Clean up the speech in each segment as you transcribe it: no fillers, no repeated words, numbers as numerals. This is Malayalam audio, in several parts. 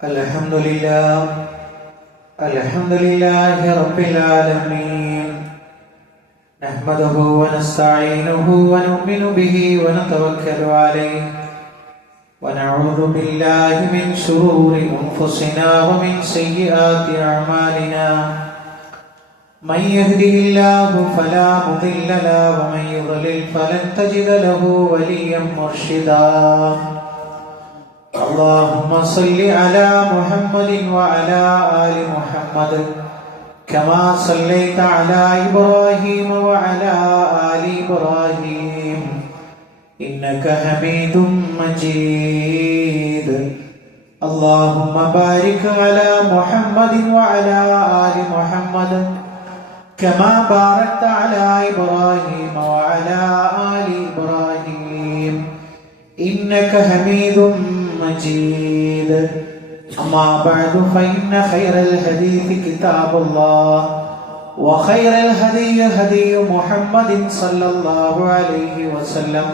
Alhamdulillahi Rabbil Alameen. Nahmaduhu wa nasta'inuhu wa nu'minu bihi wa natawakkalu alayhi. Wa na'udhu billahi min shururi anfusina wa min sayyiati a'malina. Man yahdihillahu fala mudilla lahu wa man yudlil falan tajida lahu waliyyan murshida. Allahumma salli ala Muhammadin wa ala ali Muhammad kama sallaita ala Ibrahim wa ala ali Ibrahim innaka Hamidum Majid. Allahumma barik ala Muhammadin wa ala ali Muhammad kama barakta ala Ibrahim wa ala ali Ibrahim innaka Hamidum مجيد. أما بعد فإن خير الحديث كتاب الله وخير الهدي هدي محمد صلى الله عليه وسلم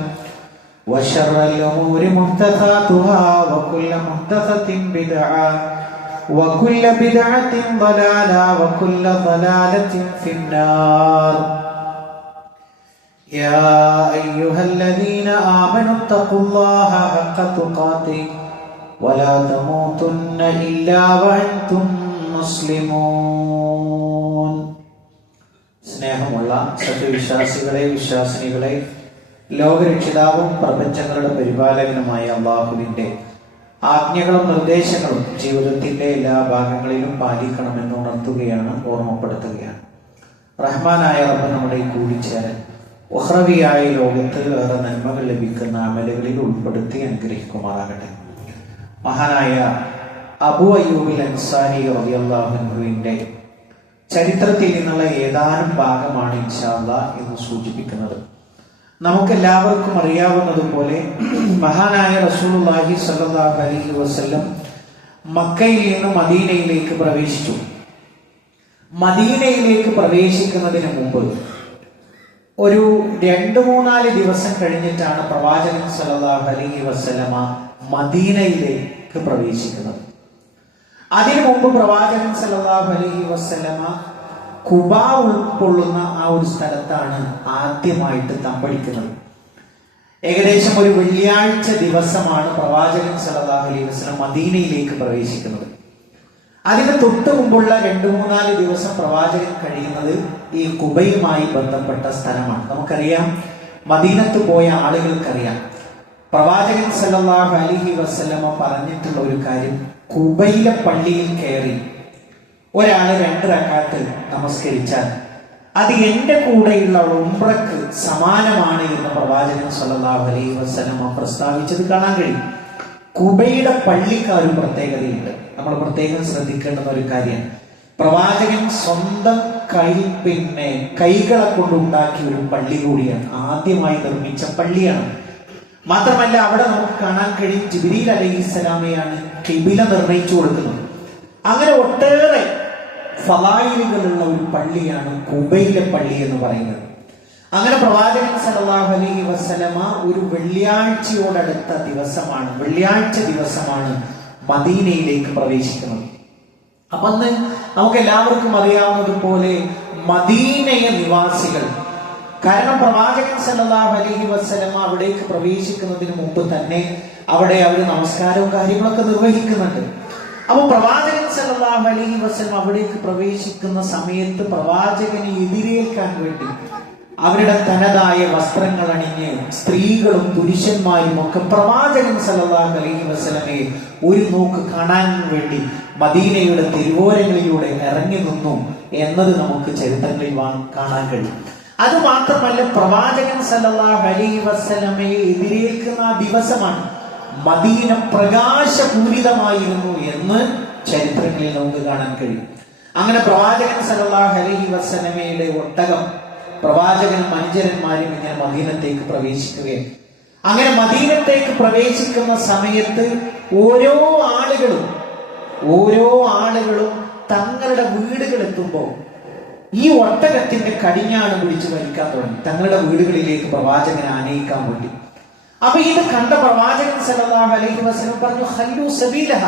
وشر الأمور محدثاتها وكل محدثة بدعة وكل بدعة ضلالة وكل ضلالة في النار. يا أيها الذين آمنوا اتقوا الله حق تقاته ولا تموتن إلا وأنتم مسلمون. സ്നേഹമുള്ള സത്യവിശ്വാസികളെ, വിശ്വാസിനികളെ, ലോകരക്ഷിതാവും പ്രപഞ്ചങ്ങളുടെ പരിപാലകനുമായ അല്ലാഹുവിന്റെ ആജ്ഞകളും നിർദ്ദേശങ്ങളും ജീവിതത്തിന്റെ എല്ലാ ഭാഗങ്ങളിലും പാലിക്കണമെന്ന് ഉണർത്തുകയാണ്, ഓർമ്മപ്പെടുത്തുകയാണ്. റഹ്മാനായ റബ്ബ് നമ്മുടെ കൂടിച്ചേരൽ ഉഖ്റവിയായ ലോകത്ത് വേറെ നന്മകൾ ലഭിക്കുന്ന അമലുകളിൽ ഉൾപ്പെടുത്തി അനുഗ്രഹിക്കുമാറാകട്ടെ. മഹാനായ അബൂ അയ്യൂബിൽ അൻസാരി റളിയല്ലാഹു അൻഹുവിന്റെ ചരിത്രത്തിൽ നിന്നുള്ള ഏതാനും ഭാഗമാണ് ഇൻഷാ അല്ലാഹ് എന്ന് സൂചിപ്പിക്കുന്നത്. നമുക്കെല്ലാവർക്കും അറിയാവുന്നതുപോലെ മഹാനായ റസൂലുള്ളാഹി സ്വല്ലല്ലാഹു അലൈഹി വസല്ലം മക്കയിൽ നിന്ന് മദീനയിലേക്ക് പ്രവേശിച്ചു. മദീനയിലേക്ക് പ്രവേശിക്കുന്നതിന് മുമ്പ് ഒരു 2-3 ദിവസം കഴിഞ്ഞിട്ടാണ് പ്രവാചകൻ സല്ലല്ലാഹു അലൈഹി വസല്ലമ മദീനയിലേക്ക് പ്രവേശിക്കുന്നത്. അതിനു മുമ്പ് പ്രവാചകൻ സല്ലല്ലാഹു അലൈഹി വസല്ലമ ഖുബാ ഉൾക്കൊള്ളുന്ന ആ ഒരു സ്ഥലത്താണ് ആദ്യമായിട്ട് തമ്പടിക്കുന്നത്. ഏകദേശം ഒരു വെള്ളിയാഴ്ച ദിവസമാണ് പ്രവാചകൻ സല്ലല്ലാഹു അലൈഹി വസല്ലം മദീനയിലേക്ക് പ്രവേശിക്കുന്നത്. അതിന് തൊട്ട് മുമ്പുള്ള 2-3 ദിവസം പ്രവാചകൻ കഴിയുന്നത് ഈ ഖുബയുമായി ബന്ധപ്പെട്ട സ്ഥലമാണ്. നമുക്കറിയാം, മദീനത്ത് പോയ ആളുകൾക്കറിയാം, പ്രവാചകൻ സല്ലല്ലാഹു അലൈഹി വസല്ലമ പറഞ്ഞിട്ടുള്ള ഒരു കാര്യം, ഖുബയിലെ പള്ളിയിൽ കയറി ഒരാള് 2 റക്അത്ത് നമസ്കരിച്ചാൽ അത് എന്റെ കൂടെയുള്ള ഉംറക്ക് സമാനമാണ് എന്ന് പ്രവാചകൻ സല്ലല്ലാഹു അലൈഹി വസല്ലമ പ്രസ്താവിച്ചത് കാണാൻ കഴിയും. ഖുബയുടെ പള്ളിക്ക് ഒരു പ്രത്യേകതയുണ്ട്, നമ്മൾ പ്രത്യേകം ശ്രദ്ധിക്കേണ്ടുന്ന ഒരു കാര്യം. പ്രവാചകൻ സ്വന്തം കൈകളെ കൊണ്ടുണ്ടാക്കിയ ഒരു പള്ളി കൂടിയാണ്, ആദ്യമായി നിർമ്മിച്ച പള്ളിയാണ്. മാത്രമല്ല, അവിടെ നമുക്ക് കാണാൻ കഴിയും ജിബ്രീൽ അലൈഹിസ്സലാമയാണ് ഖിബില നിർണയിച്ചു കൊടുക്കുന്നത്. അങ്ങനെ ഒട്ടേറെ ഫളായിലുകളുള്ള ഒരു പള്ളിയാണ് ഖുബയിലെ പള്ളി എന്ന് പറയുന്നത്. അങ്ങനെ പ്രവാചകൻ സല്ലല്ലാഹു അലൈഹി വസല്ലമ ഒരു വെള്ളിയാഴ്ചയോടടുത്ത ദിവസമാണ്, വെള്ളിയാഴ്ച ദിവസമാണ് മദീനയിലേക്ക് പ്രവേശിക്കുന്നത്. അപ്പൊ അന്ന് നമുക്ക് എല്ലാവർക്കും അറിയാവുന്നതുപോലെ മദീനയെ നിവാസികൾ, കാരണം പ്രവാചകൻ സല്ലല്ലാഹു അലൈഹി വസല്ലമ അവിടേക്ക് പ്രവേശിക്കുന്നതിന് മുമ്പ് തന്നെ അവിടെ അവർ നമസ്കാരവും കാര്യങ്ങളൊക്കെ നിർവഹിക്കുന്നുണ്ട്. അപ്പൊ പ്രവാചകൻ സല്ലല്ലാഹു അലൈഹി വസല്ലം അവിടേക്ക് പ്രവേശിക്കുന്ന സമയത്ത് പ്രവാചകനെ എതിരേൽക്കാൻ വേണ്ടി അവരുടെ തനതായ വസ്ത്രങ്ങൾ അണിഞ്ഞ് സ്ത്രീകളും പുരുഷന്മാരും ഒക്കെ പ്രവാചകൻ സല്ലല്ലാഹു അലൈഹി വസല്ലമയെ ഒരു നോക്ക് കാണാൻ വേണ്ടി മദീനയുടെ തെരുവോരങ്ങളിലൂടെ ഇറങ്ങി നിന്നു എന്നത് നമുക്ക് ചരിത്രങ്ങളിൽ കാണാൻ കഴിയും. അത് മാത്രമല്ല, പ്രവാചകൻ സല്ലല്ലാഹു അലൈഹി വസല്ലമയെ എതിരേൽക്കുന്ന ആ ദിവസമാണ് മദീന പ്രകാശപൂരിതമായിരുന്നു എന്ന് ചരിത്രങ്ങളിൽ നമുക്ക് കാണാൻ കഴിയും. അങ്ങനെ പ്രവാചകൻ സല്ലല്ലാഹു അലൈഹി വസല്ലമയുടെ ഒട്ടകം പ്രവാചകനും അനുചരന്മാരും ഇങ്ങനെ മദീനത്തേക്ക് പ്രവേശിക്കുകയും, അങ്ങനെ മദീനത്തേക്ക് പ്രവേശിക്കുന്ന സമയത്ത് ഓരോ ആളുകളും തങ്ങളുടെ വീടുകൾ എത്തുമ്പോൾ ഈ ഒട്ടകത്തിന്റെ കടിഞ്ഞാണ് പിടിച്ച് വലിക്കാൻ തുടങ്ങി, തങ്ങളുടെ വീടുകളിലേക്ക് പ്രവാചകനെ ആനയിക്കാൻ വേണ്ടി. അപ്പൊ ഇത് കണ്ട പ്രവാചകൻ സല്ലല്ലാഹു അലൈഹി വസല്ലം പറഞ്ഞു, ഖല്ലു സബീലഹ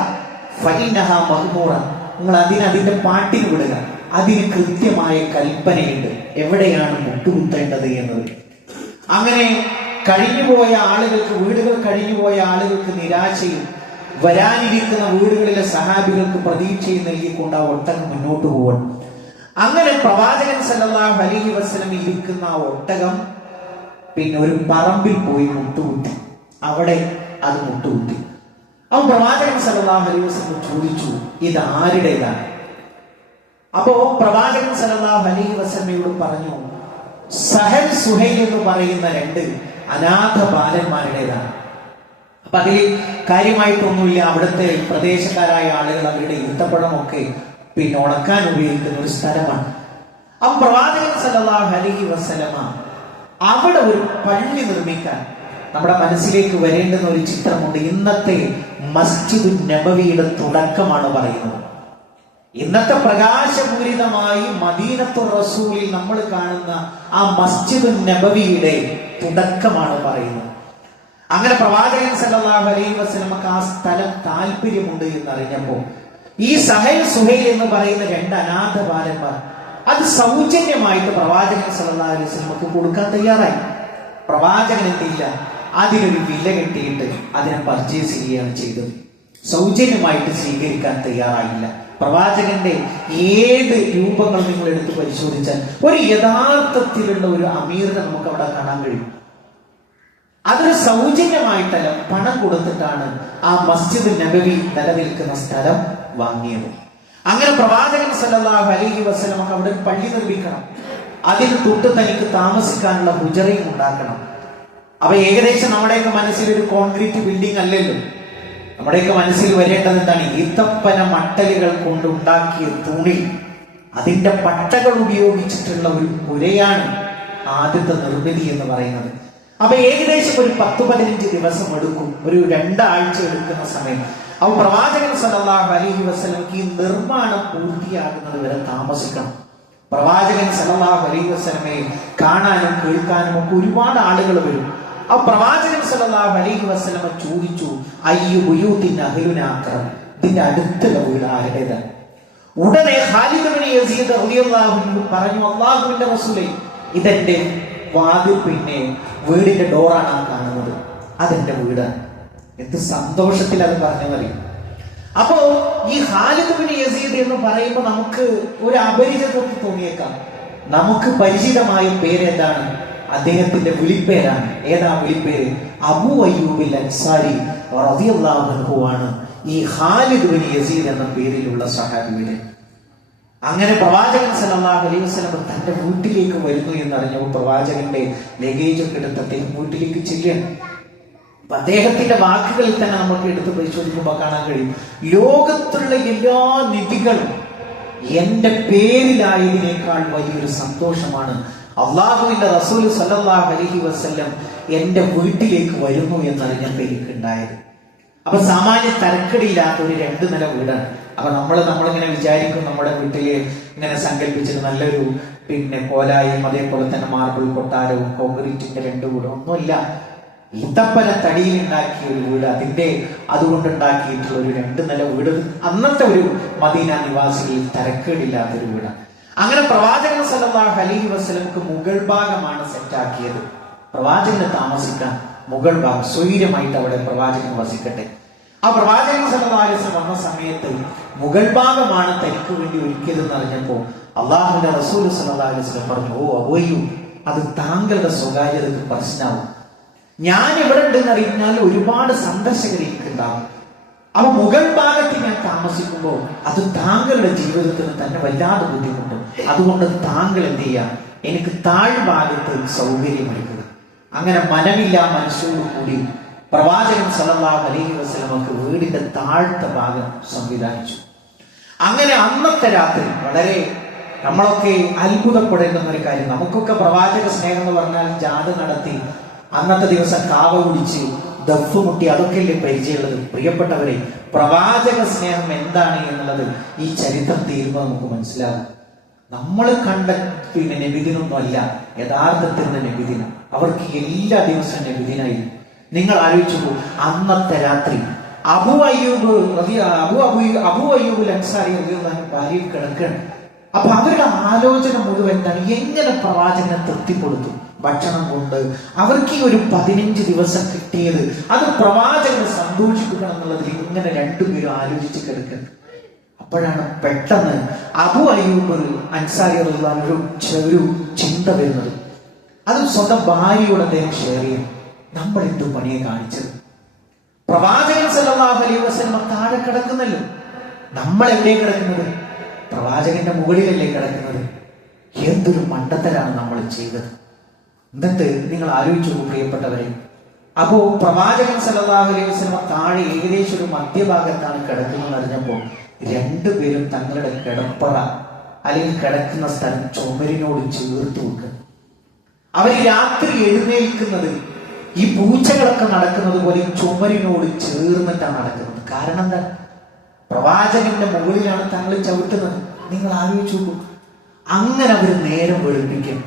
ഫഇന്നഹാ മഹ്മൂറ, നിങ്ങൾ അതിന്റെ പാട്ടിന് വിടുക. അതിന് കൃത്യമായ കൽപ്പനയുണ്ട് എവിടെയാണ് മുട്ടുകുത്തേണ്ടത് എന്നത്. അങ്ങനെ കഴിഞ്ഞുപോയ ആളുകൾക്ക്, വീടുകൾ കഴിഞ്ഞുപോയ ആളുകൾക്ക് നിരാശയും വരാനിരിക്കുന്ന വീടുകളിലെ സഹാബികൾക്ക് പ്രതീക്ഷയും നൽകിക്കൊണ്ട് ആ ഒട്ടകം മുന്നോട്ട് പോകണം. അങ്ങനെ പ്രവാചകൻ സല്ലല്ലാഹു അലൈഹി വസല്ലം ഇരിക്കുന്ന ആ ഒട്ടകം പിന്നെ ഒരു പറമ്പിൽ പോയി മുട്ടുകുത്തി. അവിടെ അത് മുട്ടുകുത്തി. അപ്പോൾ പ്രവാചകൻ സല്ലല്ലാഹു അലൈഹി വസല്ലം ചോദിച്ചു, ഇത് ആരുടേതാണ്? അപ്പോ പ്രവാചകൻ സല്ലല്ലാഹു അലൈഹി വസല്ലമയോട് പറഞ്ഞു, സഹൽ സുഹൈൽ എന്ന് പറയുന്ന രണ്ട് അനാഥ ബാലന്മാരുടേതാണ്. അപ്പൊ അതിൽ കാര്യമായിട്ടൊന്നുമില്ല. അവിടുത്തെ പ്രദേശക്കാരായ ആളുകൾ അവരുടെ ഈത്തപ്പഴമൊക്കെ പിന്നെ ഉണക്കാൻ ഉപയോഗിക്കുന്ന ഒരു സ്ഥലമാണ്. അപ്പൊ പ്രവാചകൻ സല്ലല്ലാഹു അലൈഹി വസല്ലമ അവിടെ ഒരു പള്ളി നിർമ്മിക്കാൻ നമ്മുടെ മനസ്സിലേക്ക് വരേണ്ടുന്ന ഒരു ചിത്രമുണ്ട്. ഇന്നത്തെ മസ്ജിദ് നബവിയുടെ തുടക്കമാണ് പറയുന്നത്. ഇന്നത്തെ പ്രകാശപൂരിതമായി മദീനത്തുർ റസൂലിൽ നമ്മൾ കാണുന്ന ആ മസ്ജിദ് നബവിയുടെ തുടക്കമാണ് പറയുന്നത്. അങ്ങനെ പ്രവാചകൻ സല്ലല്ലാഹു അലൈഹി വസല്ലമക്ക് ആ സ്ഥലം താല്പര്യമുണ്ട് എന്നറിഞ്ഞപ്പോ ഈ സഹൽ സുഹൈൽ എന്ന് പറയുന്ന രണ്ട് അനാഥ ബാലന്മാർ അത് സൗജന്യമായിട്ട് പ്രവാചകൻ സല്ലല്ലാഹു അലൈഹി വസല്ലമക്ക് കൊടുക്കാൻ തയ്യാറായി. പ്രവാചകൻ എന്തില്ല, അതിനൊരു വില കെട്ടിയിട്ട് അതിനെ പർച്ചേസ് ചെയ്യുകയാണ് ചെയ്തത്. സൗജന്യമായിട്ട് സ്വീകരിക്കാൻ തയ്യാറായില്ല. പ്രവാചകന്റെ ഏത് രൂപങ്ങൾ നിങ്ങൾ എടുത്ത് പരിശോധിച്ചാൽ ഒരു യഥാർത്ഥത്തിലുള്ള ഒരു അമീറിനെ നമുക്ക് അവിടെ കാണാൻ കഴിയും. അതൊരു സൗജന്യമായിട്ടല്ല, പണം കൊടുത്തിട്ടാണ് ആ മസ്ജിദ് നബവി നിലനിൽക്കുന്ന സ്ഥലം വാങ്ങിയത്. അങ്ങനെ പ്രവാചകൻ സല്ലല്ലാഹു അലൈഹി വസല്ലം അവിടെ ഒരു പള്ളി നിർമ്മിക്കണം. അതിന് തൊട്ട് തനിക്ക് താമസിക്കാനുള്ള ഹുജറയും ഉണ്ടാക്കണം. അപ്പൊ ഏകദേശം നമ്മുടെയൊക്കെ മനസ്സിൽ ഒരു കോൺക്രീറ്റ് ബിൽഡിംഗ് അല്ലല്ലോ. നമ്മുടെയൊക്കെ മനസ്സിൽ വരേണ്ടത് എന്താണ്? ഈത്തപ്പന മട്ടലുകൾ കൊണ്ട് ഉണ്ടാക്കിയ തൂണിൽ അതിന്റെ പട്ടകൾ ഉപയോഗിച്ചിട്ടുള്ള ഒരു പുരയാണ് ആദ്യത്തെ നിർമ്മിതി എന്ന് പറയുന്നത്. അപ്പൊ ഏകദേശം ഒരു 10-15 ദിവസം എടുക്കും, ഒരു 2 ആഴ്ച എടുക്കുന്ന സമയം. അപ്പൊ പ്രവാചകൻ സല്ലല്ലാഹു അലൈഹി വസല്ലമക്ക് ഈ നിർമ്മാണം പൂർത്തിയാകുന്നത് വരെ താമസിക്കണം. പ്രവാചകൻ സല്ലല്ലാഹു അലൈഹി വസല്ലമയെ കാണാനും കേൾക്കാനും ഒക്കെ ഒരുപാട് ആളുകൾ വരും. ആ പ്രവാചകൻ സല്ലല്ലാഹു അലൈഹി വസല്ലമ ചോദിച്ചു, അയ്യു ബുയൂത്തിൻ അഹ്ലുനാ അഖറബ്, ഇതിന്റെ അടുത്തുള്ള വീട് ആരുടേതാണ്? ഉടനെ ഖാലിദ് ഇബ്നു യസീദ് റളിയല്ലാഹു അൻഹു പറഞ്ഞു, അല്ലാഹുവിന്റെ റസൂലേ, ഇതെന്റെ വാതിൽ, പിന്നെ വീടിന്റെ ഡോറാണ് ആ കാണുന്നത്, അതെന്റെ വീടാണ്. എന്ത് സന്തോഷത്തിൽ അത് പറഞ്ഞറിയും. അപ്പോ ഈ ഖാലിദ് ഇബ്നു യസീദ് എന്ന് പറയുമ്പോൾ നമുക്ക് ഒരു അപരിചിതത്വം തോന്നിയേക്കാം. നമുക്ക് പരിചിതമായ പേര് എന്താണ്? അദ്ദേഹത്തിന്റെ വിളിപ്പേരാണ്. ഏതാ വിളിപ്പേര്? അബൂ അയ്യൂബിൽ അൻസാരി റളിയല്ലാഹു അൻഹു ആണ് ഈ ഖാലിദ് ഇബ്നു യസീദ് എന്ന പേരിലുള്ള സഹാബിയുടെ. അങ്ങനെ പ്രവാചകൻ സല്ലല്ലാഹു അലൈഹി വസല്ലം തന്റെ വീട്ടിലേക്ക് വരുന്നു എന്നറിഞ്ഞപ്പോൾ പ്രവാചകന്റെ ലഗേജ് ഒക്കെ എടുത്ത് അദ്ദേഹം വീട്ടിലേക്ക് ചെല്ലുകയാണ്. അദ്ദേഹത്തിന്റെ വാക്കുകളിൽ തന്നെ നമുക്ക് എടുത്ത് പരിശോധിക്കുമ്പോൾ കാണാൻ കഴിയും, ലോകത്തുള്ള എല്ലാ നിധികളും എന്റെ പേരിലായതിനേക്കാൾ വലിയൊരു സന്തോഷമാണ് അള്ളാഹുവിന്റെ റസൂൽ സല്ലല്ലാഹു അലൈഹി വസല്ലം എന്റെ വീട്ടിലേക്ക് വരുന്നു എന്നറിഞ്ഞപ്പോൾ എനിക്കുണ്ടായത്. അപ്പൊ സാമാന്യ തരക്കടില്ലാത്ത ഒരു 2 നില വീടാണ്. അപ്പൊ നമ്മളിങ്ങനെ വിചാരിക്കും, നമ്മുടെ വീട്ടില് ഇങ്ങനെ സങ്കല്പിച്ചിട്ട് നല്ലൊരു പിന്നെ കോലായും അതേപോലെ തന്നെ മാർബിൾ കൊട്ടാരവും കോൺക്രീറ്റിന്റെ 2 വീടും ഒന്നുമില്ല. ഈത്തപ്പന തടിയിൽ ഉണ്ടാക്കിയ ഒരു വീട്, അതുകൊണ്ടുണ്ടാക്കിയിട്ടുള്ള ഒരു 2 നില വീട് അന്നത്തെ ഒരു മദീന നിവാസികളിൽ തരക്കേടില്ലാത്തൊരു വീടാണ്. അങ്ങനെ പ്രവാചകൻ സല്ലല്ലാഹു അലൈഹി വസല്ലമക്ക് മുകൾ ഭാഗമാണ് സെറ്റാക്കിയത്. പ്രവാചകന് താമസിക്കാൻ മുകൾ ഭാഗം സ്വൈര്യമായിട്ട് അവിടെ പ്രവാചകൻ വസിക്കട്ടെ. ആ പ്രവാചകൻ സല്ലല്ലാഹു അലൈഹി വസല്ലം വന്ന സമയത്ത് മുകൾ ഭാഗമാണ് തനിക്ക് വേണ്ടി ഒരുക്കിയതെന്ന് അറിഞ്ഞപ്പോ അള്ളാഹുവിന്റെ റസൂൽ സല്ലല്ലാഹു അലൈഹി വസല്ലം പറഞ്ഞു, ഓ അബൂ അയ്യൂബ്, അത് താങ്കളുടെ സ്വകാര്യതയ്ക്ക് പ്രശ്നമാവും. ഞാൻ ഇവിടെ ഉണ്ടെന്ന് അറിഞ്ഞാൽ ഒരുപാട് സന്ദർശകർ എനിക്കുണ്ടാവും. അപ്പൊ മുകൾ ഭാഗത്ത് ഞാൻ താമസിക്കുമ്പോൾ അത് താങ്കളുടെ ജീവിതത്തിന് തന്നെ വല്ലാതെ ബുദ്ധിമുട്ടും. അതുകൊണ്ട് താങ്കൾ എന്ത് ചെയ്യാം, എനിക്ക് താഴ്ഭാഗത്ത് സൗകര്യമൊരുക്കുക. അങ്ങനെ മനമില്ലാ മനസ്സോടു കൂടി പ്രവാചകൻ സല്ലല്ലാഹു അലൈഹി വസല്ലമക്ക് വീടിന്റെ താഴത്തെ ഭാഗം സംവിധാനിച്ചു. അങ്ങനെ അന്നത്തെ രാത്രി വളരെ നമ്മളൊക്കെ അത്ഭുതപ്പെടേണ്ടുന്ന ഒരു കാര്യം, നമുക്കൊക്കെ പ്രവാചക സ്നേഹം എന്ന് പറഞ്ഞാൽ ജാഥ നടത്തി അന്നത്തെ ദിവസം കാവ കുടിച്ച് ദഫ് മുട്ടി അതൊക്കെയല്ലേ പരിചയമുള്ളത്. പ്രിയപ്പെട്ടവരെ, പ്രവാചക സ്നേഹം എന്താണ് എന്നുള്ളത് ഈ ചരിത്രം തീരുമ്പോൾ നമുക്ക് മനസ്സിലാകും. നമ്മൾ കണ്ട പിന്നെ നബിദിനൊന്നും അല്ല യഥാർത്ഥത്തിലുള്ള നബിദിനം. അവർക്ക് എല്ലാ ദിവസവും നബിദിനായി. നിങ്ങൾ ആലോചിച്ചു, അന്നത്തെ രാത്രി അബു അയ്യൂബ് അൻസാരി റളിയല്ലാഹു ഭാര്യയിൽ കിടക്കുകയാണ്. അപ്പൊ അവരുടെ ആലോചന മുഴുവൻ എന്താണ്? എങ്ങനെ പ്രവാചകനെ തൃപ്തിപ്പെടുത്തും ഭക്ഷണം കൊണ്ട്. അവർക്ക് ഈ ഒരു 15 ദിവസം കിട്ടിയത് അത് പ്രവാചകനെ സന്തോഷിപ്പിക്കണം എന്നുള്ളതിൽ ഇങ്ങനെ രണ്ടുപേരും ആലോചിച്ച് കിടക്കുന്നത്. അപ്പോഴാണ് പെട്ടെന്ന് അബു അയ്യൂബ് അൻസാരി റളിയല്ലാഹു ഒരു ചിന്ത വരുന്നത്. അത് സ്വന്തം ഭാര്യയോട് അദ്ദേഹം ഷെയർ ചെയ്യും. നമ്മൾ എന്തു പണിയെ കാണിച്ചത്? പ്രവാചകൻ സല്ലല്ലാഹു അലൈഹി വസല്ലം താഴെ കിടക്കുന്നല്ലോ, നമ്മൾ എവിടെ കിടക്കുന്നത്? പ്രവാചകന്റെ മുകളിലല്ലേ കിടക്കുന്നത്? എന്തൊരു മണ്ടത്തരാണ് നമ്മൾ ചെയ്തത്. എന്നിട്ട് നിങ്ങൾ ആലോചിച്ചു പ്രിയപ്പെട്ടവരെ, അപ്പോ പ്രവാചകൻ സല്ലല്ലാഹു അലൈഹി വസല്ലം താഴെ ഏകദേശം ഒരു മധ്യഭാഗത്താണ് കിടക്കുന്നത് അറിഞ്ഞപ്പോൾ രണ്ടുപേരും തങ്ങളുടെ കിടപ്പറ അല്ലെങ്കിൽ കിടക്കുന്ന സ്ഥലം ചുമരിനോട് ചേർത്ത് വെക്കുക. അവർ രാത്രി എഴുന്നേൽക്കുന്നത് ഈ പൂച്ചകളൊക്കെ നടക്കുന്നത് പോലെ ചുമരിനോട് ചേർന്നിട്ടാണ് നടക്കുന്നത്. കാരണം എന്താ? പ്രവാചകന്റെ മുകളിലാണ് തങ്ങൾ ചവിട്ടുന്നത്. നിങ്ങൾ ആലോചിച്ചു നോക്കൂ. അങ്ങനെ അവർ നേരം വെളുപ്പിക്കും.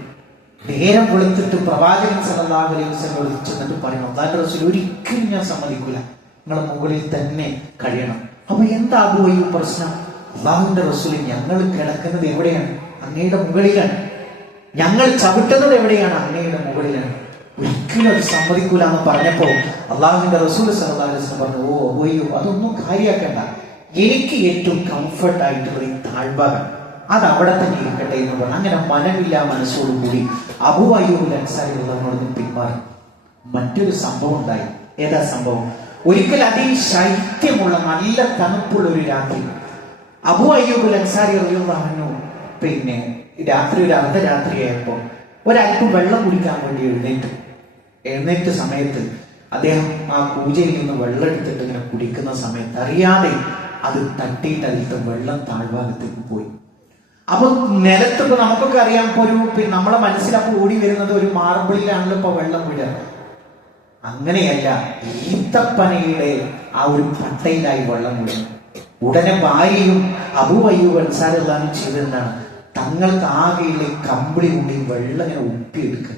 നേരം വെളുത്തിട്ട് പ്രവാചകൻ സല്ലല്ലാഹു അലൈഹി വസല്ലം വിളിച്ചെന്നിട്ട് പറയണം, അല്ലാഹുവിന്റെ റസൂൽ ഒരിക്കലും ഞാൻ സമ്മതിക്കൂല, നിങ്ങളെ മുകളിൽ തന്നെ കഴിയണം. അപ്പൊ എന്താ പോയി പ്രശ്നം? അല്ലാഹുവിന്റെ റസൂൽ, ഞങ്ങൾ കിടക്കുന്നത് എവിടെയാണ്? അങ്ങയുടെ മുകളിലാണ്. ഞങ്ങൾ ചവിട്ടുന്നത് എവിടെയാണ്? അങ്ങയുടെ മുകളിലാണ്. ഒരിക്കലും അത് സമ്മതിക്കൂല എന്ന് പറഞ്ഞപ്പോ അള്ളാഹുവിന്റെ റസൂൽ സല്ലല്ലാഹു അലൈഹി വസല്ലം പറഞ്ഞു, ഓ അബൂയ്യൂബ്, അതൊന്നും കാര്യാക്കണ്ട, എനിക്ക് ഏറ്റവും കംഫർട്ട് ആയിട്ടുള്ള ഈ താഴ്ഭാഗം അത് അവിടെ തന്നെ ഇരിക്കട്ടെ എന്ന് പറഞ്ഞു. അങ്ങനെ മനമില്ല മനസ്സോടുകൂടി അബൂ അയ്യൂബ് അൻസാരി റളിയല്ലാഹു പിന്മാറി. മറ്റൊരു സംഭവം ഉണ്ടായി. ഏതാ സംഭവം? ഒരിക്കൽ അതിശൈത്യമുള്ള നല്ല തണുപ്പുള്ള ഒരു രാത്രി അബൂ അയ്യൂബ് അൻസാരി റളിയല്ലാഹു പിന്നെ രാത്രി ഒരു അർദ്ധരാത്രിയായപ്പോ ഒരല്പം വെള്ളം കുടിക്കാൻ വേണ്ടി എഴുന്നേറ്റ സമയത്ത് അദ്ദേഹം ആ പൂജയിൽ നിന്ന് വെള്ളം എടുത്തിട്ട് ഇങ്ങനെ കുടിക്കുന്ന സമയത്ത് അറിയാതെ അത് തട്ടിയിട്ട് അതിലത്തെ വെള്ളം താഴ്ഭാഗത്തേക്ക് പോയി. അപ്പൊ നിലത്തിപ്പോ നമുക്കൊക്കെ അറിയാം, ഇപ്പൊ ഒരു നമ്മളെ മനസ്സിലപ്പോ ഓടി വരുന്നത് ഒരു മാർബിളിലാണല്ലോ ഇപ്പൊ വെള്ളം വീഴുക. അങ്ങനെയല്ല, ഈത്തപ്പനയുടെ ആ ഒരു പട്ടയിലായി വെള്ളം വീഴുന്നു. ഉടനെ ഭാര്യയും അബൂ അയ്യൂബ് അൻസാരി റളിയല്ലാഹു ചെയ്തതെന്താണ്? തങ്ങൾക്ക് ആകെയുള്ള കമ്പിളി കൊണ്ട് ഈ വെള്ളം ഇങ്ങനെ ഒപ്പിയെടുക്കുക.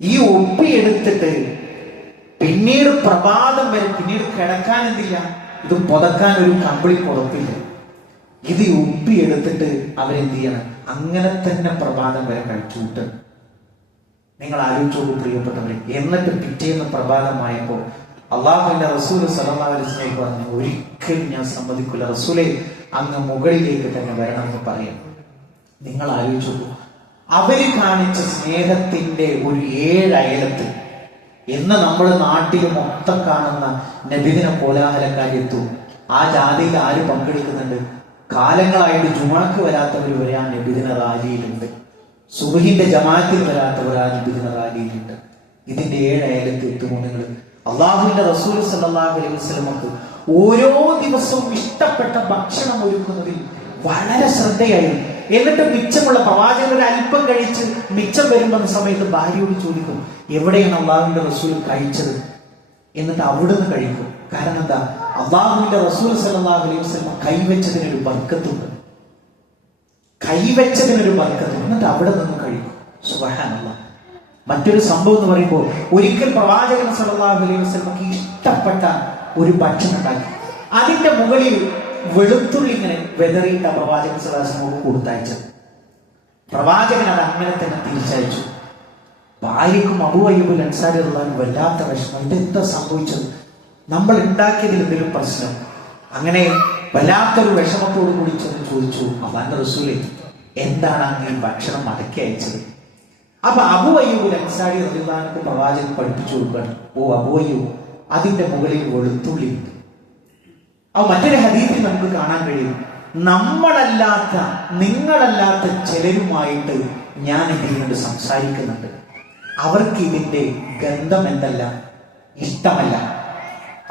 ഈ ഒപ്പിയെടുത്തിട്ട് പിന്നീട് പ്രഭാതം വരെ, പിന്നീട് കിടക്കാൻ എന്തില്ല, ഇത് പുതക്കാൻ ഒരു കമ്പിളി പുതപ്പില്ല, ഇത് ഒപ്പിയെടുത്തിട്ട് അവരെന്ത് ചെയ്യണം? അങ്ങനെ തന്നെ പ്രഭാതം വരെ കഴിച്ചു കൂട്ടുക. നിങ്ങൾ ആലോചിച്ചോളൂ പ്രിയപ്പെട്ടവരെ. എന്നിട്ട് പിറ്റേന്ന് പ്രഭാതമായപ്പോ അള്ളാഹുവിന്റെ റസൂൽ സല്ലല്ലാഹു അലൈഹി വസല്ലം പറഞ്ഞു, ഒരിക്കലും ഞാൻ സമ്മതിക്കില്ല റസൂലേ, അങ്ങ് മുകളിലേക്ക് തന്നെ വരണമെന്ന് പറയാം. നിങ്ങൾ ആലോചിച്ചോളൂ, അവര് കാണിച്ച സ്നേഹത്തിന്റെ ഒരു 7 അയലത്ത് എന്ന് നമ്മുടെ നാട്ടിൽ മൊത്തം കാണുന്ന നബിദിന കോലാഹലക്കാരെത്തും. ആ ജാതിയിൽ ആര് പങ്കെടുക്കുന്നുണ്ട്? കാലങ്ങളായിട്ട് ജുമാക്ക് വരാത്തവർ വരെ ആ നബിദിന റാലിയിലുണ്ട്. സുബ്ഹിന്റെ ജമാഅത്തിൽ വരാത്തവർ ആ നബിദിന റാലിയിലുണ്ട്. ഇതിന്റെ 7 അയലത്ത് എത്തുമോ നിങ്ങൾ? അള്ളാഹുവിന്റെ റസൂൽ സല്ലല്ലാഹു അലൈഹി വസല്ലമക്ക് ഓരോ ദിവസവും ഇഷ്ടപ്പെട്ട ഭക്ഷണം ഒരുക്കുന്നതിൽ വളരെ ശ്രദ്ധയായിരുന്നു. എന്നിട്ട് മിച്ചമുള്ള പ്രവാചകൻ ഒരു അല്പം കഴിച്ച് മിച്ചം വരുമ്പോൾ സമയത്ത് ഭാര്യയോട് ചോദിക്കും, എവിടെയാണ് അള്ളാഹുവിന്റെ റസൂൽ കഴിച്ചത്? എന്നിട്ട് അവിടുന്ന് കഴിക്കും. കാരണം എന്താ? അള്ളാഹുവിന്റെ റസൂൽ സല്ലല്ലാഹു അലൈഹി വസല്ലം കൈവച്ചതിനൊരു ബർക്കത്തുണ്ട്. കൈവച്ചതിനൊരു ബർക്കത്തുണ്ട്. എന്നിട്ട് അവിടെ നിന്ന് കഴിക്കും. സുബ്ഹാനല്ലാഹ്. മറ്റൊരു സംഭവം എന്ന് പറയുമ്പോൾ ഒരിക്കൽ പ്രവാചകൻ സല്ലല്ലാഹു അലൈഹി വസല്ലമക്ക് ഇഷ്ടപ്പെട്ട ഒരു ഭക്ഷണം ഉണ്ടാക്കി. അതിന്റെ മുകളിൽ വെളുത്തുള്ളി ഇങ്ങനെ വെതറിയിട്ട പ്രവാചകൻ സല്ലല്ലാഹു അലൈഹി വസല്ലം കൊടുത്തയച്ചത്. പ്രവാചകൻ അത് അങ്ങനെ തന്നെ തിരിച്ചയച്ചു. ഭാര്യക്കും അബൂ അയ്യൂബ് അൻസാരി റളിയല്ലാഹു വല്ലാത്ത വിഷമം. ഇതെന്താ സംഭവിച്ചത്? നമ്മൾ ഉണ്ടാക്കിയതിൽ എന്തെങ്കിലും പ്രശ്നം? അങ്ങനെ വല്ലാത്തൊരു വിഷമത്തോടു കൂടി ചെന്ന് ചോദിച്ചു, അല്ലാഹുവിന്റെ റസൂലേ, എന്താണ് അങ്ങ് ഈ ഭക്ഷണം മടക്കി അയച്ചത്? അപ്പൊ അബൂ അയ്യൂബ് അൻസാരി റളിയല്ലാഹു അൻഹു പ്രവാചകൻ പഠിപ്പിച്ചു കൊടുക്കുകയാണ്, ഓ അബൂ അയ്യൂബ്, അതിന്റെ മുകളിൽ വെളുത്തുള്ളി ഉണ്ട്. അപ്പൊ മറ്റൊരു ഹദീസിൽ നമുക്ക് കാണാൻ കഴിയും, നമ്മളല്ലാത്ത നിങ്ങളല്ലാത്ത ചിലരുമായിട്ട് ഞാൻ ഇതിനോട് സംസാരിക്കുന്നുണ്ട്, അവർക്ക് ഇതിന്റെ ഗന്ധം എന്തല്ല, ഇഷ്ടമല്ല.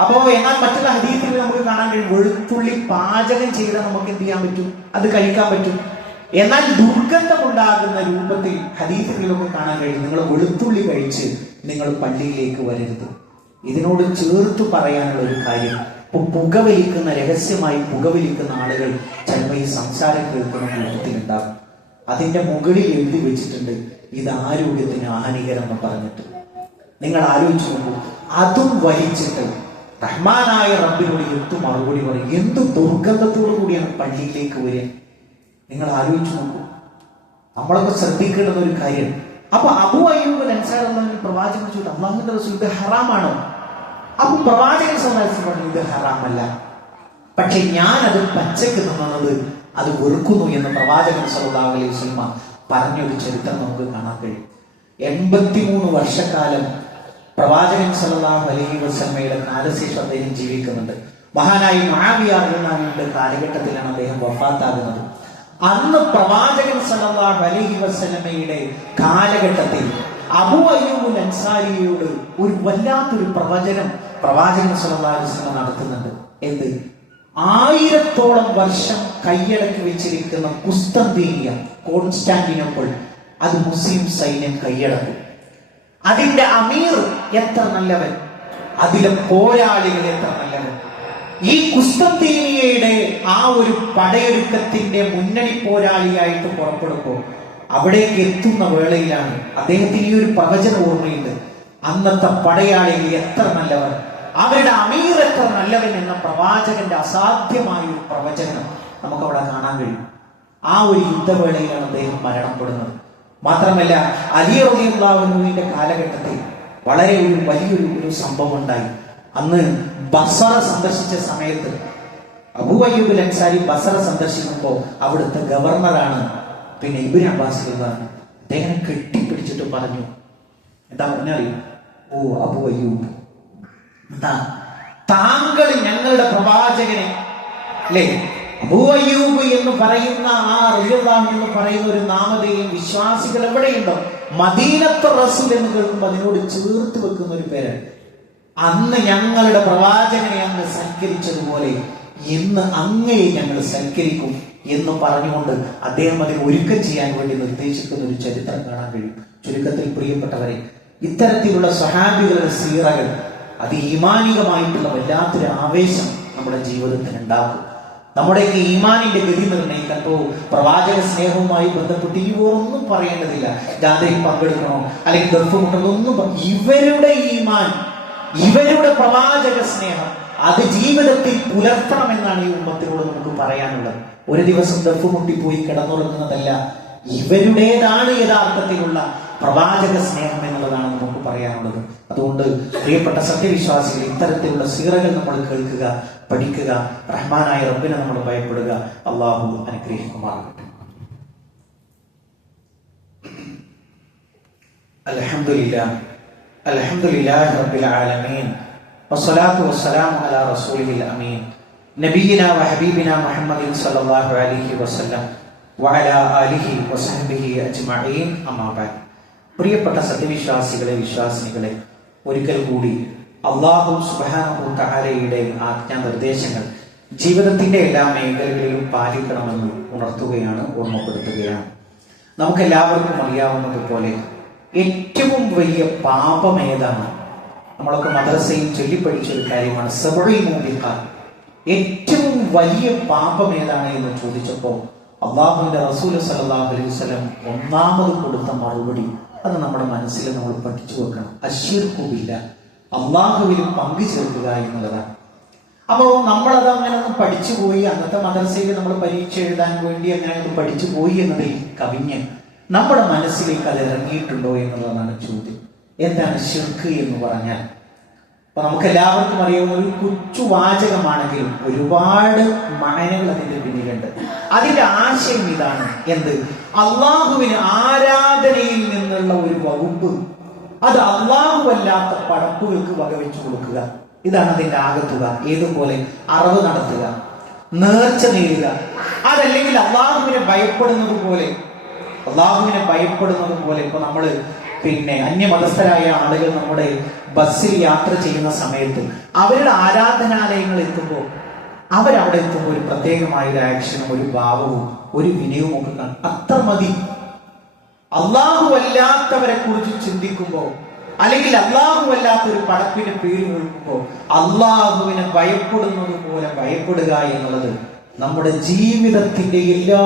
അപ്പോ എന്നാൽ മറ്റുള്ള ഹദീസിൽ നമുക്ക് കാണാൻ കഴിയും, വെളുത്തുള്ളി പാചകം ചെയ്താൽ നമുക്ക് എന്ത് ചെയ്യാൻ പറ്റും? അത് കഴിക്കാൻ പറ്റും. എന്നാൽ ദുർഗന്ധമുണ്ടാകുന്ന രൂപത്തിൽ ഹദീസുകളിലൊക്കെ കാണാൻ കഴിയും, നിങ്ങൾ വെളുത്തുള്ളി കഴിച്ച് നിങ്ങൾ പള്ളിയിലേക്ക് വരരുത്. ഇതിനോട് ചേർത്ത് പറയാനുള്ള ഒരു കാര്യം, പുകവലിക്കുന്ന, രഹസ്യമായി പുകവലിക്കുന്ന ആളുകൾ ചിലപ്പോൾ ഈ സംസാരം കേൾക്കുന്ന കൂട്ടത്തിലുണ്ടാകും. അതിന്റെ മുകളിൽ എഴുതി വെച്ചിട്ടുണ്ട്, ഇത് ആരോഗ്യത്തിന് ഹാനികരം എന്ന് പറഞ്ഞിട്ട്. നിങ്ങൾ ആലോചിച്ചു നോക്കൂ, അതും വലിച്ചിട്ട് റഹ്മാനായ റബ്ബിനോട് എന്തു മറുപടി പറയും? എന്ത് ദുർഗന്ധത്തോടു കൂടിയാണ് പള്ളിയിലേക്ക് വരിക? നിങ്ങൾ ആലോചിച്ചു നോക്കൂ. നമ്മളൊക്കെ ശ്രദ്ധിക്കേണ്ടുന്ന ഒരു കാര്യം. അപ്പൊ അബൂ അയ്യൂബ് അൻസാരി പ്രവാചകൻ ചോദിച്ചു, അല്ലാഹുവിന്റെ റസൂൽ ഇത് ഹറാമാണോ? അപ്പൊ പ്രവാചകൻ സല്ലല്ലാഹു പറഞ്ഞു, ഇത് ഹറാമല്ല, പക്ഷെ ഞാൻ അത് പച്ചക്ക് തിന്നുന്നത് അത് വെറുക്കുന്നു എന്ന് പ്രവാചകൻ സല്ലല്ലാഹു അലൈഹി വസല്ലം പറഞ്ഞൊരു ചരിത്രം നമുക്ക് കാണാൻ കഴിയും. 83 വർഷക്കാലം പ്രവാചകൻ സല്ലല്ലാഹു അലൈഹി വസല്ലമയുടെ കാലശേഷം അദ്ദേഹം ജീവിക്കുന്നുണ്ട്. മഹാനായ മുആവിയ റളിയല്ലാഹു അൻഹുവിന്റെ കാലഘട്ടത്തിലാണ് അദ്ദേഹം വഫാത്താകുന്നത്. അന്ന് പ്രവാചകൻ സല്ലല്ലാഹു അലൈഹി വസല്ലമയുടെ കാലഘട്ടത്തിൽ അബൂ അയ്യൂബ് അൻസാരിയോട് ഒരു വല്ലാത്തൊരു പ്രവചനം പ്രവാചകൻ സല്ലല്ലാഹു അലൈഹി വസല്ലം നടത്തുന്നുണ്ട്. എന്ത്? 1000ഓളം വർഷം കൈയടക്കി വെച്ചിരിക്കുന്ന കുസ്തന്തീനിയ, കോൺസ്റ്റാന്റിനോപ്പിൾ, അത് മുസ്ലിം സൈന്യം കൈയടക്കും. അതിന്റെ അമീർ എത്ര നല്ലവൻ, അതിലെ പോരാളികൾ എത്ര നല്ലവൻ. ഈ കുസ്തന്തീനിയയുടെ ആ ഒരു പടയൊരുക്കത്തിന്റെ മുന്നണി പോരാളിയായിട്ട് പുറപ്പെടുമ്പോൾ അവിടേക്ക് എത്തുന്ന വേളയിലാണ് അദ്ദേഹത്തിന് ഈ ഒരു പ്രവചന ഓർമ്മയുണ്ട്. അന്നത്തെ പടയാളികൾ എത്ര നല്ലവർ, അവരുടെ അമീർ എത്ര നല്ലവൻ എന്ന പ്രവാചകന്റെ അസാധ്യമായ ഒരു പ്രവചനം നമുക്കവിടെ കാണാൻ കഴിയും. ആ ഒരു യുദ്ധവേളയിലാണ് അദ്ദേഹം മരണപ്പെടുന്നത്. മാത്രമല്ല, അലി റളിയല്ലാഹു അൻഹുവിന്റെ കാലഘട്ടത്തിൽ വളരെ വലിയൊരു സംഭവം ഉണ്ടായി. അന്ന് ബസറ സന്ദർശിച്ച സമയത്ത് അബൂ അയ്യൂബ് അൻസാരി ബസറ സന്ദർശിക്കുമ്പോൾ അവിടുത്തെ ഗവർണറാണ് ഇബ്നു അബ്ബാസ് റളിയല്ലാഹു. അദ്ദേഹം കെട്ടിപ്പിടിച്ചിട്ട് പറഞ്ഞു, എന്താ പറഞ്ഞറിയും? ഓ അബൂ അയ്യൂബ്, എന്താ താങ്കൾ ഞങ്ങളുടെ പ്രവാചകനെ, അല്ലേ, അബൂ അയ്യൂബ് എന്ന് പറയുന്ന ആ റളിയല്ലാഹു എന്ന് പറയുന്ന ഒരു നാമധേയം വിശ്വാസികൾ എവിടെയുണ്ടോ മദീനത്തെ റസൂൽ എന്ന് കേൾക്കുമ്പോൾ അതിനോട് ചേർത്ത് വെക്കുന്ന ഒരു പേരാണ്. അന്ന് ഞങ്ങളുടെ പ്രവാചകനെ അങ്ങ് സൽക്കരിച്ചതുപോലെ ഇന്ന് അങ്ങയെ ഞങ്ങൾ സൽക്കരിക്കും എന്ന് പറഞ്ഞുകൊണ്ട് അദ്ദേഹം അതിന് ഒരുക്കം ചെയ്യാൻ വേണ്ടി നിർദ്ദേശിക്കുന്ന ഒരു ചരിത്രം കാണാൻ കഴിയും. ചുരുക്കത്തിൽ പ്രിയപ്പെട്ടവരെ, ഇത്തരത്തിലുള്ള സ്വഹാബികളുടെ സീറകൾ അത് ഈമാനികമായിട്ടുള്ള വല്ലാത്തൊരു ആവേശം നമ്മുടെ ജീവിതത്തിൽ ഉണ്ടാക്കും. നമ്മുടെയൊക്കെ ഈമാനിന്റെ ഗതി നിർണ്ണയിക്കാൻ പ്രവാചക സ്നേഹവുമായി ബന്ധപ്പെട്ട് ഈ ഒന്നും പറയേണ്ടതില്ല. ജാഥയിൽ പങ്കെടുക്കണോ അല്ലെങ്കിൽ ഗൾഫ് മുട്ടണോ ഒന്നും. ഇവരുടെ ഈമാൻ, ഇവരുടെ പ്രവാചക സ്നേഹം അത് ജീവിതത്തിൽ പുലർത്തണമെന്നാണ് ഈ ഉമ്മത്തിനോട് നമുക്ക് പറയാനുള്ളത്. ഒരു ദിവസം ഗൾഫ് മുട്ടിപ്പോയി കിടന്നുറങ്ങുന്നതല്ല, ഇവരുടേതാണ് യഥാർത്ഥത്തിലുള്ള പ്രവാചക സ്നേഹം എന്നുള്ളതാണ് നമുക്ക് പറയാനുള്ളത്. അതുകൊണ്ട് പ്രിയപ്പെട്ട സത്യവിശ്വാസികൾ, ഇത്തരത്തിലുള്ള സീറകൾ നമ്മൾ കേൾക്കുക, പഠിക്കുക, റഹ്മാനായ റബ്ബിനെ നമ്മൾ ഭയപ്പെടുക. അല്ലാഹു അനുഗ്രഹിക്കുമാറാകട്ടെ. അൽഹംദുലില്ലാഹി റബ്ബിൽ ആലമീൻ വസ്സലാത്തു വസ്സലാമു അലാ റസൂലിൽ അമീൻ നബിയിനാ വഹബീബിനാ മുഹമ്മദിൻ സ്വല്ലല്ലാഹു അലൈഹി വസല്ലം വഅലാ ആലിഹി വസഹ്ബിഹി അജ്മഈൻ. അമ്മാ ബഅദ്. പ്രിയപ്പെട്ട സത്യവിശ്വാസികളെ, വിശ്വാസിനികളെ, ഒരിക്കൽ കൂടി അല്ലാഹു സുബ്ഹാനഹു വ തആലയുടെ ആജ്ഞാനിർദ്ദേശങ്ങൾ ജീവിതത്തിന്റെ എല്ലാ മേഖലകളിലും പാലിക്കണമെന്ന് ഉണർത്തുകയാണ്, ഓർമ്മപ്പെടുത്തുകയാണ്. നമുക്കെല്ലാവർക്കും അറിയാവുന്നതുപോലെ ഏറ്റവും വലിയ പാപം ഏതാണ്? നമ്മളൊക്കെ മദ്രസയിൽ ചൊല്ലിപ്പഠിച്ചൊരു കാര്യമാണ് സബഉൽ മൂബിഖാത്ത്. ഏറ്റവും വലിയ പാപം ഏതാണ് എന്ന് ചോദിച്ചപ്പോൾ അല്ലാഹുവിന്റെ റസൂൽ സല്ലല്ലാഹു അലൈഹി വസല്ലം ഒന്നാമത് കൊടുത്ത മറുപടി അത് നമ്മുടെ മനസ്സിൽ നമ്മൾ പഠിച്ചു വെക്കണം. അശ്ശിർക്കു ബില്ലാഹ്, അള്ളാഹുവിൽ പങ്കു ചേർക്കുക എന്നുള്ളതാണ്. അപ്പോൾ നമ്മളത് അങ്ങനെ ഒന്ന് പഠിച്ചു പോയി. അന്നത്തെ മദ്രസയിൽ നമ്മൾ പരീക്ഷ എഴുതാൻ വേണ്ടി അങ്ങനെ ഒന്ന് പഠിച്ചു പോയി എന്നതിൽ കവിഞ്ഞ് നമ്മുടെ മനസ്സിലേക്ക് അത് ഇറങ്ങിയിട്ടുണ്ടോ എന്നുള്ളതാണ് ചോദ്യം. എന്താണ് ശിർക്ക് എന്ന് പറഞ്ഞാൽ? അപ്പൊ നമുക്ക് എല്ലാവർക്കും അറിയാവുന്ന ഒരു കൊച്ചു വാചകമാണെങ്കിലും ഒരുപാട് മായനകൾ അതിന്റെ പിന്നിലുണ്ട്. അതിന്റെ ആശയം ഇതാണ്: എന്ത്? അള്ളാഹുവിന് ആരാധനയിൽ നിന്നുള്ള ഒരു വകുപ്പ് അത് അല്ലാഹുവല്ലാത്ത പടപ്പുകൾക്ക് വകവെച്ചു കൊടുക്കുക. ഇതാണ് അതിന്റെ ആകത്തുക. ഏതുപോലെ അറവ് നടത്തുക, നേർച്ച നേരുക, അതല്ലെങ്കിൽ അള്ളാഹുവിനെ ഭയപ്പെടുന്നത് പോലെ ഇപ്പൊ നമ്മള് അന്യമതസ്ഥരായ ആളുകൾ നമ്മുടെ ബസ്സിൽ യാത്ര ചെയ്യുന്ന സമയത്ത് അവരുടെ ആരാധനാലയങ്ങൾ എത്തുമ്പോൾ അവരവിടെ എത്തുമ്പോൾ ഒരു പ്രത്യേകമായ ഒരു ആക്ഷനും ഒരു ഭാവവും ഒരു വിനയവും ഒക്കെ കാണും. അത്ര മതി. അള്ളാഹു അല്ലാത്തവരെ കുറിച്ച് ചിന്തിക്കുമ്പോൾ അല്ലെങ്കിൽ അള്ളാഹു അല്ലാത്ത ഒരു പടപ്പിന്റെ പേര് കേൾക്കുമ്പോൾ അള്ളാഹുവിനെ ഭയപ്പെടുന്നത് പോലെ ഭയപ്പെടുക എന്നുള്ളത് നമ്മുടെ ജീവിതത്തിന്റെ എല്ലാ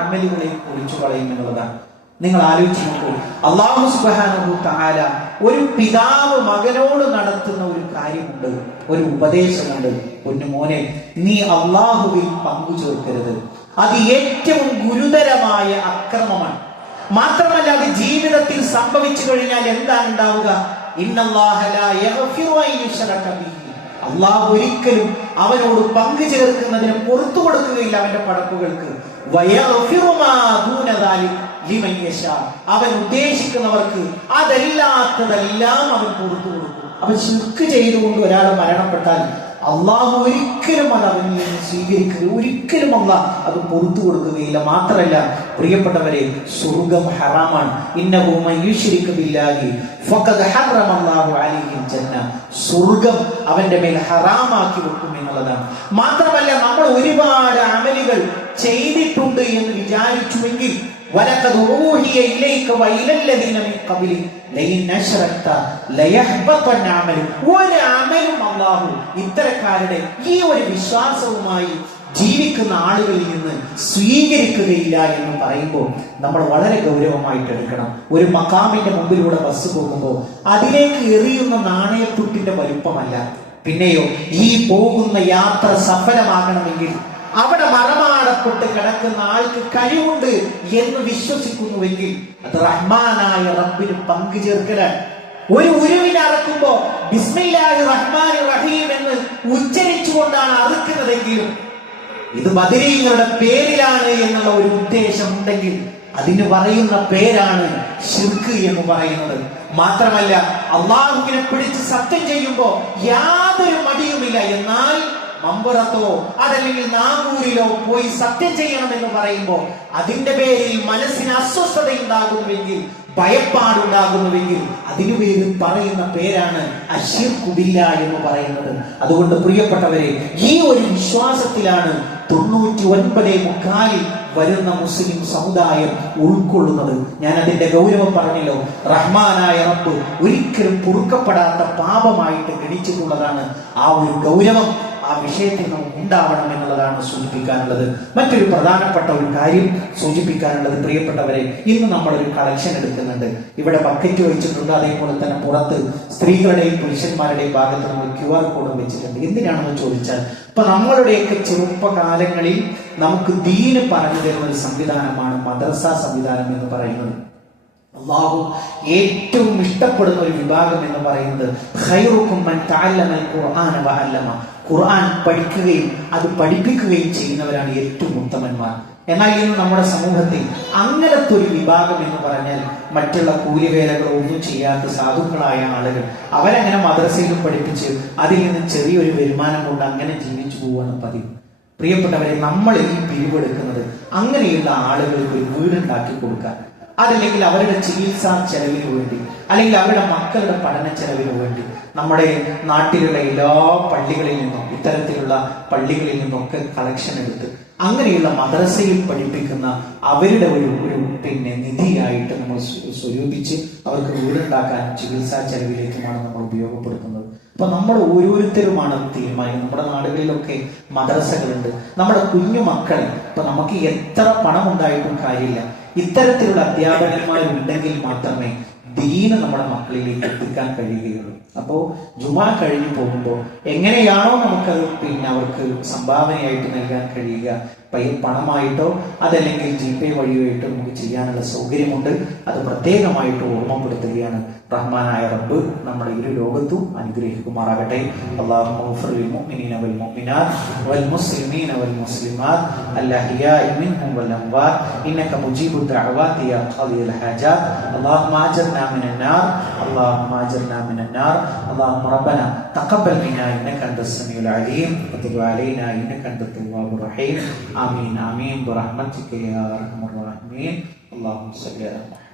അമലുകളെയും കുറിച്ചു കളയും എന്നുള്ളതാണ്. നിങ്ങൾ ആലോചിച്ച് നോക്കൂ. അല്ലാഹു സുബ്ഹാനഹു തആല ഒരു പിതാവ് മകനോട് നടത്തുന്ന ഒരു കാര്യമുണ്ട്, ഒരു ഉപദേശമുണ്ട്. പൊന്നുമോനെ, നീ അള്ളാഹുവിൽ പങ്കു ചേർക്കരുത്. അത് ഏറ്റവും ഗുരുതരമായ അക്രമമാണ്. മാത്രമല്ല, അത് ജീവിതത്തിൽ സംഭവിച്ചു കഴിഞ്ഞാൽ എന്താണ് ഉണ്ടാവുക? ഇന്നല്ലാഹ ലാ യഗ്ഫിറു അൻ യുശ്റക ബിഹി. അള്ളാഹു ഒരിക്കലും അവനോട് പങ്കു ചേർക്കുന്നതിന് പുറത്തു കൊടുക്കുകയില്ല അവന്റെ പടപ്പുകൾക്ക്. വയഗ്ഫിറു മാ ദൂന ദാലിക ലിമൻ യശാ. അവൻ ഉദ്ദേശിക്കുന്നവർക്ക് അതല്ലാത്തതെല്ലാം അവൻ പുറത്തു കൊടുക്കും. അവൻ ശിർക്ക് ചെയ്തുകൊണ്ട് ഒരാൾ മരണപ്പെട്ടാൽ അള്ളാഹു ഒരിക്കലും അത് അവനിൽ നിന്ന് സ്വീകരിക്കുക, ഒരിക്കലും അള്ളാഹ് അത് പുറത്തു കൊടുക്കുകയില്ല. മാത്രമല്ല പ്രിയപ്പെട്ടവരെ, സ്വർഗം ഹറാമാണ്. ഇന്നഹു മൻ യുശ്രിക് ബില്ലാഹി ഫഖദ് ഹറമ അല്ലാഹു അലൈഹിൽ ജന്ന. സ്വർഗം അവന്റെ മേൽ ഹറാമാക്കി വെക്കും എന്നുള്ളതാണ്. മാത്രമല്ല, നമ്മൾ ഒരുപാട് അമലുകൾ ചെയ്തിട്ടുണ്ട് എന്ന് വിചാരിച്ചുവെങ്കിൽ വലഖദ് ഊഹിയ ഇലൈക വഇലല്ലദീന മിൻ ഖബ്ലി ലയിൻ അശ്റക്ത ലയഹ്ബതന അമലു. ഒരു അമലും അല്ലാഹു ഇത്തരക്കാരുടെ ഈ ഒരു വിശ്വാസവുമായി ജീവിക്കുന്ന ആളുകളിൽ നിന്ന് സ്വീകരിക്കുകയില്ല എന്ന് പറയുമ്പോൾ നമ്മൾ വളരെ ഗൗരവമായിട്ട് എടുക്കണം. ഒരു മഖാമിന്റെ മുമ്പിലൂടെ ബസ് പോകുമ്പോൾ അതിലേക്ക് എറിയുന്ന നാണയത്തുട്ടിന്റെ വലുപ്പമല്ല. പിന്നെയോ, ഈ പോകുന്ന യാത്ര സഫലമാകണമെങ്കിൽ അവിടെ മറമാടപ്പെട്ട് കിടക്കുന്ന ആൾക്ക് കഴിവുണ്ട് എന്ന് വിശ്വസിക്കുന്നുവെങ്കിൽ അത് റഹ്മാനായ റബ്ബിന് പങ്കു ചേർക്കലാണ്. ഒരു ഉരുവിനെ അറക്കുമ്പോ ബിസ്മില്ലാഹിർ റഹ്മാനിർ റഹീം എന്ന് ഉച്ചരിച്ചുകൊണ്ടാണ് അറുക്കുന്നതെങ്കിലും ഇത് ബദരീങ്ങളുടെ പേരിലാണ് എന്നുള്ള ഒരു ഉദ്ദേശം ഉണ്ടെങ്കിൽ അതിന് പറയുന്ന പേരാണ് ശിർക്ക് എന്ന് പറയുന്നത്. മാത്രമല്ല, അള്ളാഹുവിനെ പിടിച്ച് സത്യം ചെയ്യുമ്പോ യാതൊരു മടിയുമില്ല. എന്നാൽ മമ്പുറത്തോ അതല്ലെങ്കിൽ നാഗൂരിലോ പോയി സത്യം ചെയ്യണമെന്ന് പറയുമ്പോൾ അതിന്റെ പേരിൽ മനസ്സിന് അസ്വസ്ഥത ഉണ്ടാകുന്നുവെങ്കിൽ, ഭയപ്പാടുണ്ടാകുന്നുവെങ്കിൽ അതിനു പേര് പറയുന്ന പേരാണ് അശ്ശിർക്കു ബില്ലാഹ് എന്ന് പറയുന്നത്. അതുകൊണ്ട് പ്രിയപ്പെട്ടവരെ, ഈ ഒരു വിശ്വാസത്തിലാണ് 99.4% വരുന്ന മുസ്ലിം സമുദായം ഉൾക്കൊള്ളുന്നത്. ഞാൻ അതിന്റെ ഗൗരവം പറഞ്ഞല്ലോ. റഹ്മാനായ റബ്ബ് ഒരിക്കലും പൊറുക്കപ്പെടാത്ത പാപമായിട്ട് ഗണിച്ചിട്ടുള്ളതാണ്. ആ ഒരു ഗൗരവം ആ വിഷയത്തിൽ നമുക്ക് ഉണ്ടാവണം എന്നുള്ളതാണ് സൂചിപ്പിക്കാനുള്ളത്. മറ്റൊരു പ്രധാനപ്പെട്ട ഒരു കാര്യം സൂചിപ്പിക്കാനുള്ളത്, പ്രിയപ്പെട്ടവരെ, ഇന്ന് നമ്മളൊരു കളക്ഷൻ എടുക്കുന്നുണ്ട്. ഇവിടെ ബക്കറ്റ് വെച്ചിട്ടുണ്ട്. അതേപോലെ തന്നെ പുറത്ത് സ്ത്രീകളുടെയും പുരുഷന്മാരുടെയും ഭാഗത്ത് നമ്മൾ QR കോഡ് വെച്ചിട്ടുണ്ട്. എന്തിനാണെന്ന് ചോദിച്ചാൽ, ഇപ്പൊ നമ്മളുടെയൊക്കെ ചെറുപ്പകാലങ്ങളിൽ നമുക്ക് ദീന് പറഞ്ഞു തരുന്ന ഒരു സംവിധാനമാണ് മദ്രസ സംവിധാനം എന്ന് പറയുന്നത്. അല്ലാഹു ഏറ്റവും ഇഷ്ടപ്പെടുന്ന ഒരു വിഭാഗം എന്ന് പറയുന്നത് ഖൈറുക്കും മൻ തഅല്ലമൽ ഖുർആന വഅല്ലമ. ഖുർആൻ പഠിക്കുകയും അത് പഠിപ്പിക്കുകയും ചെയ്യുന്നവരാണ് ഏറ്റവും ഉത്തമന്മാർ. എന്നാൽ ഇന്ന് നമ്മുടെ സമൂഹത്തിൽ അങ്ങനത്തെ ഒരു വിഭാഗം എന്ന് പറഞ്ഞാൽ മറ്റുള്ള കൂലിവേലകളോ ഒന്നും ചെയ്യാത്ത സാധുക്കളായ ആളുകൾ, അവരങ്ങനെ മദ്രസയിലും പഠിപ്പിച്ച് അതിൽ നിന്ന് ചെറിയൊരു വരുമാനം കൊണ്ട് അങ്ങനെ ജീവിച്ചു പോവാണ് പതിവ്. പ്രിയപ്പെട്ടവരെ, നമ്മൾ ഈ പിരിവെടുക്കുന്നത് അങ്ങനെയുള്ള ആളുകൾക്ക് ഒരു വീടുണ്ടാക്കി കൊടുക്കാൻ, അതല്ലെങ്കിൽ അവരുടെ ചികിത്സാ ചെലവിന് വേണ്ടി, അല്ലെങ്കിൽ അവരുടെ മക്കളുടെ പഠന ചെലവിന് വേണ്ടി നമ്മുടെ നാട്ടിലുള്ള എല്ലാ പള്ളികളിൽ നിന്നും, ഇത്തരത്തിലുള്ള പള്ളികളിൽ നിന്നൊക്കെ കളക്ഷൻ എടുത്ത് അങ്ങനെയുള്ള മദ്രസയിൽ പഠിപ്പിക്കുന്ന അവരുടെ ഒരു നിധിയായിട്ട് നമ്മൾ സ്വരൂപിച്ച് അവർക്ക് വീടുണ്ടാക്കാൻ ചികിത്സാ ചെലവിലേക്കുമാണ് നമ്മൾ ഉപയോഗപ്പെടുത്തുന്നത്. അപ്പൊ നമ്മൾ ഓരോരുത്തരുമാണ് തീരുമാനിക്കുന്നത്. നമ്മുടെ നാടുകളിലൊക്കെ മദ്രസകളുണ്ട്. നമ്മുടെ കുഞ്ഞു മക്കളെ, ഇപ്പൊ നമുക്ക് എത്ര പണം ഉണ്ടായിട്ടും കാര്യമില്ല, ഇത്തരത്തിലുള്ള അധ്യാപകന്മാരുണ്ടെങ്കിൽ മാത്രമേ ദീന് നമ്മുടെ മക്കളിലേക്ക് എത്തിക്കാൻ കഴിയുകയുള്ളൂ. അപ്പോ ജുമാ കഴിഞ്ഞു പോകുമ്പോൾ എങ്ങനെയാണോ നമുക്കത് അവർക്ക് സംഭാവനയായിട്ട് നൽകാൻ കഴിയുക, പണമായിട്ടോ അതല്ലെങ്കിൽ GPay വഴിയായിട്ടോ നമുക്ക് ചെയ്യാനുള്ള സൗകര്യമുണ്ട്. അത് പ്രത്യേകമായിട്ട് ഓർമ്മപ്പെടുത്തുകയാണ്. റഹ്മാനായ റബ്ബ് നമ്മുടെ ഇരു ലോകത്തും അനുഗ്രഹിക്കുമാറാകട്ടെ. അല്ലാഹുമ്മ ഗ്ഫിർ ലിൽ മുഅ്മിനീന വൽ മുഅ്മിനാത്ത് വൽ മുസ്ലിമീന വൽ മുസ്ലിമാത്ത് അൽഅഹ്യാഇ മിൻഹും വൽ അംവാത്ത് ഇന്നക മുജീബു ദഅവാതി യാ ഖാദിയൽ ഹാജാത്ത്. അല്ലാഹുമ്മ അജ്ർനാ മിനൻ നാർ, അല്ലാഹുമ്മ അജ്ർനാ മിനൻ നാർ. اللهم ربنا تقبل منا انك انت السميع العليم وتب علينا انك انت التواب الرحيم. امين امين برحمتك يا ارحم الراحمين. اللهم صل على محمد.